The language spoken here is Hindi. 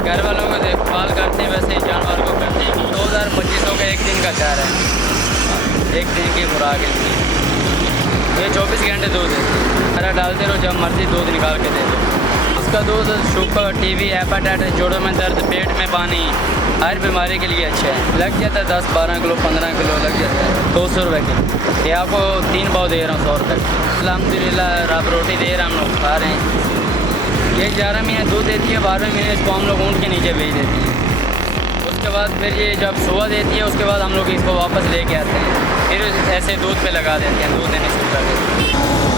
जैसे घर वालों को देखभाल करते हैं वैसे जानवर को करते हैं। 2200 का एक दिन का चारा है, एक दिन की खुराक है। ये 24 घंटे दूध है, हरा डालते रहो, जब मर्जी दूध निकाल के दे दो। उसका दूध शुगर, टीबी, हेपेटाइटिस, जोड़ों में दर्द, पेट में पानी, हर बीमारी के लिए अच्छा है। लग जाता है 10-12 किलो 15 किलो लग जाता है। 200 रुपये किलो। ये आपको 3 पाव दे रहा हूँ 100 रुपये। अल्हम्दुलिल्लाह रब रोटी दे रहा, हम लोग खा रहे हैं। ये 11 महीने दूध देती है, 12वें महीने इसको हम लोग ऊँट के नीचे भेज देते हैं। उसके बाद फिर ये जब सुबह देती है उसके बाद हम लोग इसको वापस लेके आते हैं, फिर ऐसे दूध पे लगा देते हैं, दूध देने शुरू कर देते हैं।